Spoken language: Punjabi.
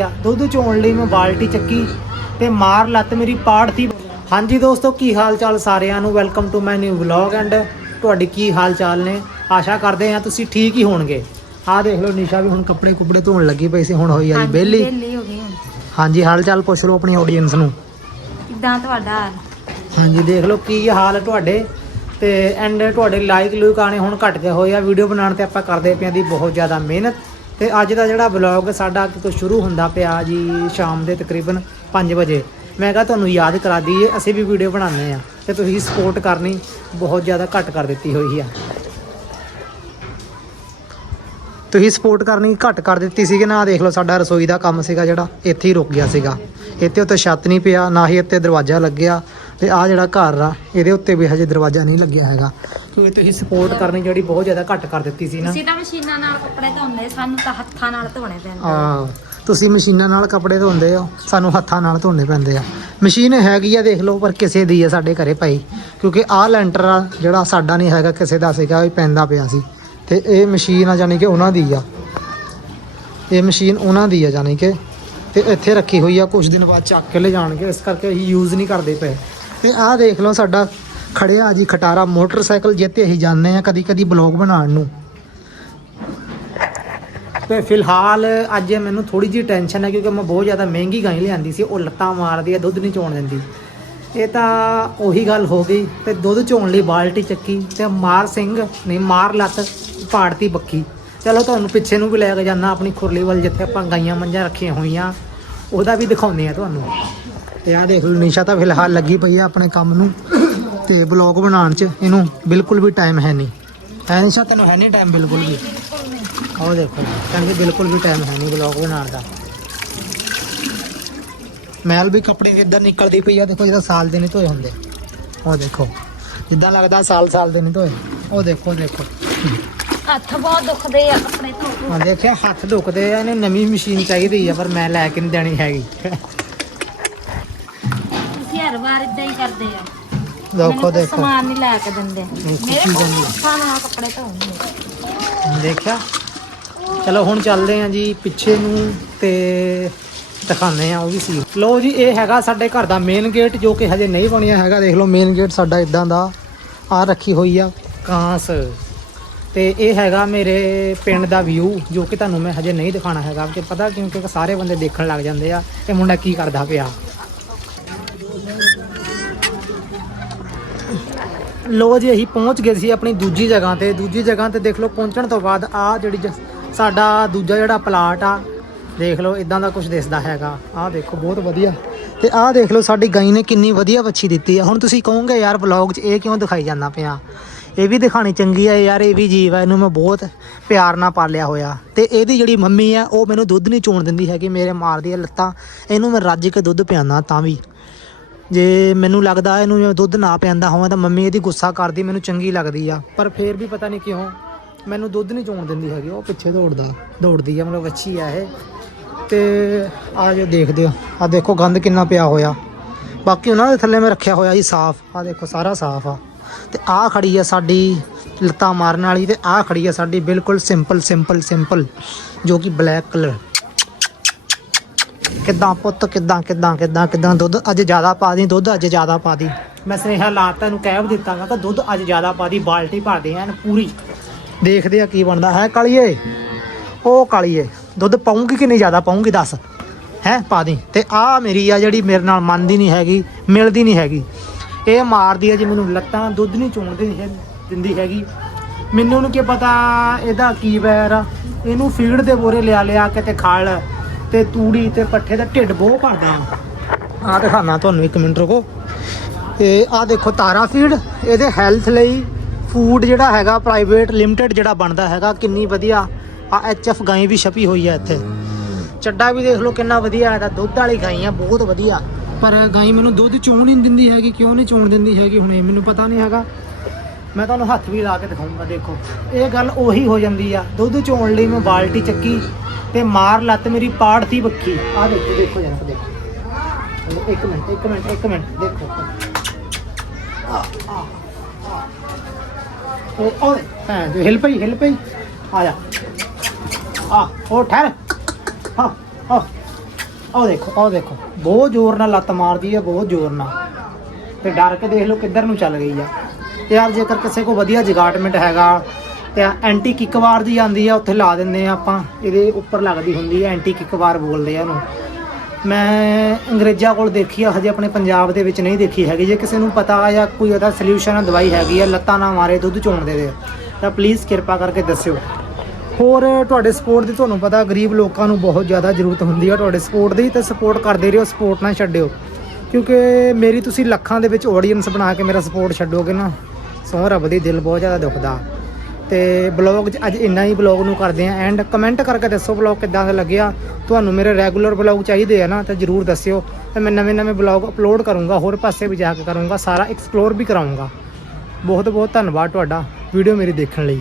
ਆ। ਦੁੱਧ ਚੋਣ ਲਈ ਮੈਂ ਬਾਲਟੀ ਚੱਕੀ ਤੇ ਮਾਰ ਲੱਤ ਮੇਰੀ ਪਾੜਤੀ ਹਾਂਜੀ ਦੋਸਤੋ ਕੀ ਹਾਲ ਚਾਲ ਸਾਰਿਆਂ ਨੂੰ? Welcome to my new vlog and ਤੁਹਾਡੀ ਕੀ ਹਾਲ ਚਾਲ ਨੇ? ਆਸ਼ਾ ਕਰਦੇ ਆ ਤੁਸੀਂ ਠੀਕ ਹੀ ਹੋਣਗੇ। ਆਹ ਦੇਖ ਲਓ ਨਿਸ਼ਾ ਵੀ ਹੁਣ ਕੱਪੜੇ ਕੁਪੜੇ ਧੋਣ ਲੱਗੀ ਪਈ ਸੀ ਹੁਣ ਹੋਈ ਆ ਜੀ ਵਿਹਲੀ। ਹੋ ਹੁਣ। ਹਾਂਜੀ ਹਾਲ ਚਾਲ ਪੁੱਛ ਲਓ ਆਪਣੀ ਆਡੀਅנס ਨੂੰ। ਕਿੱਦਾਂ ਤੁਹਾਡਾ? ਹਾਲ? ਹਾਂਜੀ ਦੇਖ ਲਓ ਕੀ ਹਾਲ ਹੈ ਤੁਹਾਡੇ। ਤੇ ਐਂਡ ਤੁਹਾਡੇ ਲਾਈਕ ਲੂਕ ਆਣੇ ਹੁਣ ਘਟ ਗਏ ਹੋਏ ਆ। ਵੀਡੀਓ ਬਣਾਉਣ ਤੇ ਆਪਾਂ ਕਰਦੇ ਪਿਆ ਦੀ ਬਹੁਤ ਜ਼ਿਆਦਾ ਮਿਹਨਤ। ਤੇ ਅੱਜ ਦਾ ਜਿਹੜਾ ਵਲੌਗ ਸਾਡਾ ਕਿਤੋਂ ਸ਼ੁਰੂ ਹੁੰਦਾ ਪਿਆ ਜੀ ਸ਼ਾਮ ਦੇ ਤਕਰੀਬਨ 5 ਵਜੇ। ਮੈਂ ਕਿਹਾ ਤੁਹਾਨੂੰ ਯਾਦ ਕਰਾ ਦਈਏ, ਅਸੀਂ ਵੀ ਵੀਡੀਓ ਬਣਾਉਂਦੇ ਆ ਤੇ ਤੁਸੀਂ ਸਪੋਰਟ ਕਰਨੀ ਬਹੁਤ ਜ਼ਿਆਦਾ ਘੱਟ ਕਰ ਦਿੱਤੀ ਹੋਈ ਆ। ਤੁਸੀਂ ਸਪੋਰਟ ਕਰਨੀ ਘੱਟ ਕਰ ਦਿੱਤੀ ਸੀ ਕਿ ਨਾ ਦੇਖ ਲਓ ਸਾਡਾ ਰਸੋਈ ਦਾ ਕੰਮ ਸੀਗਾ ਜਿਹੜਾ, ਇੱਥੇ ਹੀ ਰੁਕ ਗਿਆ ਸੀਗਾ। ਇੱਥੇ ਉੱਤੇ ਛੱਤ ਨਹੀਂ ਪਿਆ, ਨਾ ਹੀ ਇੱਥੇ ਦਰਵਾਜ਼ਾ ਲੱਗਿਆ ਤੇ ਆ ਜਿਹੜਾ ਘਰ ਆ ਇਹਦੇ ਉੱਤੇ ਵੀ ਹਜੇ ਦਰਵਾਜ਼ਾ ਨਹੀਂ ਲੱਗਿਆ ਹੈਗਾ। ਕਿਉਂਕਿ ਤੁਸੀਂ ਸਪੋਰਟ ਕਰਨੀ ਜਿਹੜੀ ਬਹੁਤ ਜ਼ਿਆਦਾ ਘੱਟ ਕਰ ਦਿੱਤੀ ਸੀ ਨਾ। ਤੁਸੀਂ ਤਾਂ ਮਸ਼ੀਨਾਂ ਨਾਲ ਕੱਪੜੇ ਧੋਂਦੇ ਸਾਨੂੰ ਤਾਂ ਹੱਥਾਂ ਨਾਲ ਧੋਣੇ ਪੈਂਦੇ ਆ। ਤੁਸੀਂ ਮਸ਼ੀਨਾਂ ਨਾਲ ਕੱਪੜੇ ਧੋਂਦੇ ਹੋ ਸਾਨੂੰ ਹੱਥਾਂ ਨਾਲ ਧੋਣੇ ਪੈਂਦੇ ਆ। ਮਸ਼ੀਨ ਹੈਗੀ ਆ ਦੇਖ ਲਓ ਪਰ ਕਿਸੇ ਦੀ ਆ ਸਾਡੇ ਘਰੇ ਪਈ ਕਿਉਂਕਿ ਆਹ ਲੈਂਟਰ ਆ ਜਿਹੜਾ ਸਾਡਾ ਨਹੀਂ ਹੈਗਾ ਕਿਸੇ ਦਾ ਸੀਗਾ ਇਹ ਪੈਂਦਾ ਪਿਆ ਸੀ। ਤੇ ਇਹ ਮਸ਼ੀਨ ਆ ਜਾਨੀ ਕਿ ਉਹਨਾਂ ਦੀ ਆ। ਇਹ ਮਸ਼ੀਨ ਉਹਨਾਂ ਦੀ ਆ ਜਾਨੀ ਕਿ। ਤੇ ਇੱਥੇ ਰੱਖੀ ਹੋਈ ਆ ਕੁਝ ਦਿਨ ਬਾਅਦ ਚੱਕ ਕੇ ਲੈ ਜਾਣਗੇ ਇਸ ਕਰਕੇ ਅਸੀਂ ਯੂਜ਼ ਨਹੀਂ ਕਰਦੇ ਪਏ। ਤੇ ਆਹ ਦੇਖ ਲਓ ਸਾਡਾ ਖੜਿਆ ਜੀ ਖਟਾਰਾ, ਮੋਟਰਸਾਈਕਲ ਜਿੱਤੇ ਅਸੀਂ ਜਾਂਦੇ ਆ ਕਦੀ ਕਦੀ ਬਲੌਗ ਬਣਾਉਣ ਨੂੰ। ਤੇ ਫਿਲਹਾਲ ਅੱਜ ਮੈਨੂੰ ਥੋੜੀ ਜਿਹੀ ਟੈਨਸ਼ਨ ਹੈ ਕਿਉਂਕਿ ਮੈਂ ਬਹੁਤ ਜ਼ਿਆਦਾ ਮਹਿੰਗੀ ਗਾਂ ਲਿਆਂਦੀ ਸੀ, ਉਹ ਲੱਤਾਂ ਮਾਰਦੀ ਆ, ਦੁੱਧ ਨਹੀਂ ਚੋਣ ਦਿੰਦੀ। ਇਹ ਤਾਂ ਉਹੀ ਗੱਲ ਹੋ ਗਈ ਤੇ ਦੁੱਧ ਚੋਣ ਲਈ ਬਾਲਟੀ ਚੱਕੀ ਤੇ ਮਾਰ ਸਿੰਘ ਨਹੀਂ ਮਾਰ ਲੱਤ ਪਾੜਤੀ ਬੱਕੀ ਚਲੋ ਤੁਹਾਨੂੰ ਪਿੱਛੇ ਨੂੰ ਵੀ ਲੈ ਕੇ ਜਾਣਾ ਆਪਣੀ ਖੁਰਲੀ ਵੱਲ ਜਿੱਥੇ ਆਪਾਂ ਗਾਈਆਂ ਮੰਝਾਂ ਰੱਖੀਆਂ ਹੋਈਆਂ, ਉਹਦਾ ਵੀ ਦਿਖਾਉਂਦੇ ਆ ਤੁਹਾਨੂੰ। ਤੇ ਆਹ ਦੇਖ ਲਓ ਨਿਸ਼ਾ ਤਾਂ ਫਿਲਹਾਲ ਲੱਗੀ ਪਈ ਆ ਆਪਣੇ ਕੰਮ ਨੂੰ ਤੇ ਬਲੌਗ ਬਣਾਉਣ 'ਚ ਇਹਨੂੰ ਬਿਲਕੁਲ ਵੀ ਟਾਈਮ ਹੈ ਨਹੀਂ। ਹੈ ਨਿਸ਼ਾ ਤੈਨੂੰ ਹੈ ਨਹੀਂ ਟਾਈਮ ਬਿਲਕੁਲ ਵੀ। ਉਹ ਦੇਖੋ ਕਹਿੰਦੇ ਬਿਲਕੁਲ ਵੀ ਟਾਈਮ ਹੈ ਨਹੀਂ ਬਲੌਗ ਬਣਾਉਣ ਦਾ। ਮੈਲ ਵੀ ਕੱਪੜੇ ਦੀ ਇਦਾਂ ਨਿਕਲਦੀ ਪਈ ਆ ਦੇਖੋ ਜਿਹਦਾ ਸਾਲ ਦੇ ਨਹੀਂ ਧੋਏ ਹੁੰਦੇ। ਉਹ ਦੇਖੋ ਜਿੱਦਾਂ ਲੱਗਦਾ ਸਾਲ ਸਾਲ ਦੇ ਨਹੀਂ ਧੋਏ। ਉਹ ਦੇਖੋ ਦੇਖੋ। ਹੱਥ ਬਹੁਤ ਦੁਖਦੇ ਆ ਕੱਪੜੇ ਧੋ ਧੋ ਹਾਂ ਦੇਖਿਆ ਹੱਥ ਦੁਖਦੇ ਆ ਇਹਨੂੰ ਨਵੀਂ ਮਸ਼ੀਨ ਚਾਹੀਦੀ ਆ ਪਰ ਮੈਂ ਲੈ ਕੇ ਨਹੀਂ ਦੇਣੀ ਹੈਗੀ। ਕਰਦੇ ਆ। ਦੇਖੋ ਮੈਨੂੰ ਤਾਂ ਦੇਖੋ ਸਮਾਨ ਨਹੀਂ ਲੈ ਕੇ ਦਿੰਦੇ। ਮੇਰੇ ਕੋਲ ਨਾਲ ਕੱਪੜੇ ਧੋਣੇ ਦੇਖਿਆ? ਚਲੋ ਹੁਣ ਚੱਲਦੇ ਆ ਜੀ ਪਿੱਛੇ ਨੂੰ ਤੇ ਦਿਖਾਉਂਦੇ ਆ ਉਹ ਵੀ ਸੀ ਲੋ ਜੀ ਇਹ ਹੈਗਾ ਸਾਡੇ ਘਰ ਦਾ ਮੇਨ ਗੇਟ ਜੋ ਕਿ ਹਜੇ ਨਹੀਂ ਬਣਿਆ ਹੈਗਾ। ਦੇਖ ਲਓ ਮੇਨ ਗੇਟ ਸਾਡਾ ਇਦਾਂ ਦਾ ਆ ਰੱਖੀ ਹੋਈ ਆ ਕਾਂਸ। ਤੇ ਇਹ ਹੈਗਾ ਮੇਰੇ ਪਿੰਡ ਦਾ ਵਿਊ ਜੋ ਕਿ ਤੁਹਾਨੂੰ ਮੈਂ ਹਜੇ ਨਹੀਂ ਦਿਖਾਣਾ ਹੈਗਾ। ਕਿ ਪਤਾ ਕਿਉਂ ਕਿਉਂਕਿ ਸਾਰੇ ਬੰਦੇ ਦੇਖਣ ਲੱਗ ਜਾਂਦੇ ਆ ਇਹ ਮੁੰਡਾ ਕੀ ਕਰਦਾ ਪਿਆ? ਲੋ ਜੀ, ਅਸੀਂ ਪਹੁੰਚ ਗਏ ਸੀ ਆਪਣੀ ਦੂਜੀ ਜਗ੍ਹਾ ਤੇ। ਦੂਜੀ ਜਗ੍ਹਾ ਤੇ ਦੇਖ ਲਓ, ਪਹੁੰਚਣ ਤੋਂ ਬਾਅਦ ਆ ਜਿਹੜੀ ਜ- ਸਾਡਾ ਦੂਜਾ ਜਿਹੜਾ ਪਲਾਟ ਆ, ਦੇਖ ਲਓ ਇਦਾਂ ਦਾ ਕੁਝ ਦਿਸਦਾ ਹੈਗਾ। ਆਹ ਦੇਖੋ, ਬਹੁਤ ਵਧੀਆ। ਤੇ ਆਹ ਦੇਖ ਲਓ, ਸਾਡੀ ਗਾਈ ਨੇ ਕਿੰਨੀ ਵਧੀਆ ਵੱਛੀ ਦਿੱਤੀ ਆ। ਹੁਣ ਤੁਸੀਂ ਕਹੋਗੇ, ਯਾਰ ਵਲੌਗ 'ਚ ਇਹ ਕਿਉਂ ਦਿਖਾਈ ਜਾਂਦਾ ਪਿਆ? ਇਹ ਵੀ ਦਿਖਾਣੀ ਚੰਗੀ ਆ, ਯਾਰ, ਇਹ ਵੀ ਜੀਵ ਆ, ਇਹਨੂੰ ਮੈਂ ਬਹੁਤ ਪਿਆਰ ਨਾਲ ਪਾਲਿਆ ਹੋਇਆ। ਤੇ ਇਹਦੀ ਜਿਹੜੀ ਮੰਮੀ ਆ, ਉਹ ਮੈਨੂੰ ਦੁੱਧ ਨਹੀਂ ਚੋਣ ਦਿੰਦੀ ਹੈਗੀ, ਮੇਰੇ ਮਾਰਦੀ ਆ ਲੱਤਾਂ, ਇਹਨੂੰ ਮੈਂ ਰੱਜ ਕੇ ਦੁੱਧ ਪਿਆਉਂਦਾ ਤਾਂ ਵੀ। ਜੇ ਮੈਨੂੰ ਲੱਗਦਾ ਇਹਨੂੰ ਜੇ ਦੁੱਧ ਨਾ ਪਿਆਂਦਾ ਹੋਵਾਂ ਤਾਂ ਮੰਮੀ ਇਹਦੀ ਗੁੱਸਾ ਕਰਦੀ, ਮੈਨੂੰ ਚੰਗੀ ਲੱਗਦੀ ਆ। ਪਰ ਫੇਰ ਵੀ ਪਤਾ ਨਹੀਂ ਕਿਉਂ ਮੈਨੂੰ ਦੁੱਧ ਨਹੀਂ ਚੋਣ ਦਿੰਦੀ ਹੈਗੀ, ਉਹ ਪਿੱਛੇ ਦੌੜਦਾ, ਦੌੜਦੀ ਆ, ਮਤਲਬ ਵੱਛੀ ਆ ਇਹ। ਤੇ ਆ ਜੋ ਦੇਖਦੇ ਹੋ, ਆ ਦੇਖੋ ਗੰਦ ਕਿੰਨਾ ਪਿਆ ਹੋਇਆ। ਬਾਕੀ ਉਹਨਾਂ ਦੇ ਥੱਲੇ ਮੈਂ ਰੱਖਿਆ ਹੋਇਆ ਜੀ ਸਾਫ਼, ਆ ਦੇਖੋ ਸਾਰਾ ਸਾਫ਼ ਆ। ਤੇ ਆ ਖੜੀ ਆ ਸਾਡੀ ਲੱਤਾਂ ਮਾਰਨ ਵਾਲੀ ਤੇ ਆ ਖੜੀ ਆ ਸਾਡੀ ਬਿਲਕੁਲ ਸਿੰਪਲ ਸਿੰਪਲ ਸਿੰਪਲ ਜੋ ਕਿ ਬਲੈਕ ਕਲਰ ਕਿੱਦਾਂ ਪੁੱਤ, ਕਿੱਦਾਂ ਕਿੱਦਾਂ ਕਿੱਦਾਂ ਕਿੱਦਾਂ ਦੁੱਧ ਅੱਜ ਜ਼ਿਆਦਾ ਪਾ ਦੀ, ਦੁੱਧ ਅੱਜ ਜ਼ਿਆਦਾ ਪਾ ਦੀ। ਮੈਂ ਸੁਨੇਹਾ ਲਾਤਾ ਨੂੰ ਕਹਿ ਵੀ ਦਿੱਤਾ ਮੈਂ ਕਿ ਦੁੱਧ ਅੱਜ ਜ਼ਿਆਦਾ ਪਾ ਦੀ, ਬਾਲਟੀ ਭਰ ਦੇ ਐਨ ਪੂਰੀ। ਦੇਖਦੇ ਆ ਕੀ ਬਣਦਾ, ਹੈ ਕਾਲੀਏ? ਉਹ ਕਾਲੀਏ, ਦੁੱਧ ਪਾਉਂਗੀ ਕਿ ਨਹੀਂ ਜ਼ਿਆਦਾ ਪਾਉਂਗੀ ਦੱਸ। ਹੈ, ਪਾ ਦੀ। ਤੇ ਆ ਮੇਰੀ ਆ ਜਿਹੜੀ ਮੇਰੇ ਨਾਲ ਮੰਨਦੀ ਨਹੀਂ ਹੈਗੀ, ਮਿਲਦੀ ਨਹੀਂ ਹੈਗੀ। ਇਹ ਮਾਰਦੀ ਹੈ ਜੀ ਮੈਨੂੰ ਲੱਤਾਂ, ਦੁੱਧ ਨਹੀਂ ਚੋਣ ਹੈ, ਦਿੰਦੀ ਹੈਗੀ। ਮੈਨੂੰ ਨੂੰ ਕੀ ਪਤਾ ਇਹਦਾ ਕੀ ਵੈਰ ਆ। ਇਹਨੂੰ ਫੀਡ ਦੇ ਬੋਰੇ ਲਿਆ ਲਿਆ ਕੇ ਤੇ ਖਲ ਤੇ ਤੂੜੀ ਤੇ ਪੱਠੇ ਦਾ ਢਿੱਡ ਬਹੁਤ ਭਰਦਾ ਆ ਦਿਖਾਣਾ ਤੁਹਾਨੂੰ ਇੱਕ ਮਿੰਟ ਰੁਕੋ। ਤੇ ਆ ਦੇਖੋ ਤਾਰਾ ਫੀਡ ਇਹਦੇ ਹੈਲਥ ਲਈ ਫੂਡ ਜਿਹੜਾ ਹੈਗਾ ਪ੍ਰਾਈਵੇਟ ਲਿਮਟਿਡ ਜਿਹੜਾ ਬਣਦਾ ਹੈਗਾ, ਕਿੰਨੀ ਵਧੀਆ ਆ ਐਚਐਫ ਗਾਈ ਵੀ ਛਪੀ ਹੋਈ ਹੈ ਇੱਥੇ। ਚੱਡਾ ਵੀ ਦੇਖ ਲਓ ਕਿੰਨਾ ਵਧੀਆ ਹੈ ਤਾਂ ਦੁੱਧ ਵਾਲੀ ਗਾਈ ਆ, ਬਹੁਤ ਵਧੀਆ। ਪਰ ਗਾਈ ਮੈਨੂੰ ਦੁੱਧ ਚੋਣ ਹੀ ਨਹੀਂ ਦਿੰਦੀ ਹੈਗੀ, ਕਿਉਂ ਨਹੀਂ ਚੋਣ ਦਿੰਦੀ ਹੈਗੀ ਹੁਣ ਇਹ ਮੈਨੂੰ ਪਤਾ ਨਹੀਂ ਹੈਗਾ। ਮੈਂ ਤੁਹਾਨੂੰ ਹੱਥ ਵੀ ਲਾ ਕੇ ਦਿਖਾਉਂਗਾ, ਦੇਖੋ। ਇਹ ਗੱਲ ਉਹੀ ਹੋ ਜਾਂਦੀ ਆ, ਦੁੱਧ ਚੋਣ ਲਈ ਮੈਂ ਬਾਲਟੀ ਚੱਕੀ ਤੇ ਮਾਰ ਲੱਤ ਮੇਰੀ ਪਾੜਤੀ ਬੱਕੀ। ਆ ਦੇਖੋ ਦੇਖੋ ਜਰਾ, ਦੇਖੋ। ਇੱਕ ਮਿੰਟ ਇੱਕ ਮਿੰਟ ਇੱਕ ਮਿੰਟ, ਦੇਖੋ। ਉਹ ਉਹ ਹਾਂ ਜੋ ਹਿਲ ਪਈ ਹਿਲ ਪਈ। ਆ ਜਾ। ਆ ਉਹ ਠਹਿਰ। ਹਾਂ ਹਾਂ ਉਹ ਦੇਖੋ ਉਹ ਦੇਖੋ। ਬਹੁਤ ਜ਼ੋਰ ਨਾਲ ਲੱਤ ਮਾਰਦੀ ਹੈ ਬਹੁਤ ਜ਼ੋਰ ਨਾਲ। ਤੇ ਡਰ ਕੇ ਦੇਖ ਲਓ ਕਿੱਧਰ ਨੂੰ ਚੱਲ ਗਈ ਆ। ਤੇ ਯਾਰ ਜੇਕਰ ਕਿਸੇ ਕੋ ਵਧੀਆ ਜਗਾਟਮੈਂਟ ਹੈਗਾ ਤੇ ਐਂਟੀ ਕਿੱਕ ਵਾਰ ਦੀ ਆਂਦੀ ਆ, ਉੱਥੇ ਲਾ ਦਿੰਦੇ ਆ ਆਪਾਂ। ਇਹਦੇ ਉੱਪਰ ਲੱਗਦੀ ਹੁੰਦੀ ਹੈ ਐਂਟੀ ਕਿੱਕ ਵਾਰ ਬੋਲਦੇ ਆ ਇਹਨੂੰ। ਮੈਂ ਅੰਗਰੇਜ਼ਾਂ ਕੋਲ ਦੇਖੀ ਆ, ਹਜੇ ਆਪਣੇ ਪੰਜਾਬ ਦੇ ਵਿੱਚ ਨਹੀਂ ਦੇਖੀ ਹੈਗੀ। ਜੇ ਕਿਸੇ ਨੂੰ ਪਤਾ ਆ ਜਾਂ ਕੋਈ ਉਹਦਾ ਸੋਲੂਸ਼ਨ ਦਵਾਈ ਹੈਗੀ ਆ, ਲੱਤਾਂ ਨਾ ਮਾਰੇ, ਦੁੱਧ ਚੋਣ ਦੇ ਦੇ, ਤਾਂ ਪਲੀਜ਼ ਕਿਰਪਾ ਕਰਕੇ ਦੱਸਿਓ। ਹੋਰ ਤੁਹਾਡੇ ਸਪੋਰਟ ਦੀ ਤੁਹਾਨੂੰ ਪਤਾ, ਗਰੀਬ ਲੋਕਾਂ ਨੂੰ ਬਹੁਤ ਜ਼ਿਆਦਾ ਜ਼ਰੂਰਤ ਹੁੰਦੀ ਆ ਤੁਹਾਡੇ ਸਪੋਰਟ ਦੀ, ਤੇ ਸਪੋਰਟ ਕਰਦੇ ਰਹੋ ਸਪੋਰਟ ਨਾ ਛੱਡਿਓ। ਕਿਉਂਕਿ ਮੇਰੀ ਤੁਸੀਂ ਲੱਖਾਂ ਦੇ ਵਿੱਚ ਆਡੀਅנס ਬਣਾ ਕੇ ਮੇਰਾ ਸਪੋਰਟ ਛੱਡੋਗੇ ਨਾ ਸਹੁੰ ਰੱਬ ਦੀ ਦਿਲ ਬਹੁਤ ਜ਼ਿਆਦਾ ਦੁਖਦਾ। ਤੇ ਬਲੌਗ ਅੱਜ ਇੰਨਾ ਹੀ ਬਲੌਗ ਨੂੰ ਕਰਦੇ ਆ ਐਂਡ ਕਮੈਂਟ ਕਰਕੇ ਦੱਸੋ ਬਲੌਗ ਕਿੱਦਾਂ ਦਾ ਲੱਗਿਆ। ਤੁਹਾਨੂੰ ਮੇਰੇ ਰੈਗੂਲਰ ਬਲੌਗ ਚਾਹੀਦੇ ਆ ਨਾ, ਤਾਂ ਜਰੂਰ ਦੱਸਿਓ। ਤੇ ਮੈਂ ਨਵੇਂ ਨਵੇਂ ਬਲੌਗ ਅਪਲੋਡ ਕਰੂੰਗਾ, ਹੋਰ ਪਾਸੇ ਵੀ ਜਾ ਕੇ ਕਰੂੰਗਾ, ਸਾਰਾ ਐਕਸਪਲੋਰ ਵੀ ਕਰਾਉਂਗਾ ਬਹੁਤ ਬਹੁਤ ਧੰਨਵਾਦ ਤੁਹਾਡਾ ਵੀਡੀਓ ਮੇਰੀ ਦੇਖਣ ਲਈ।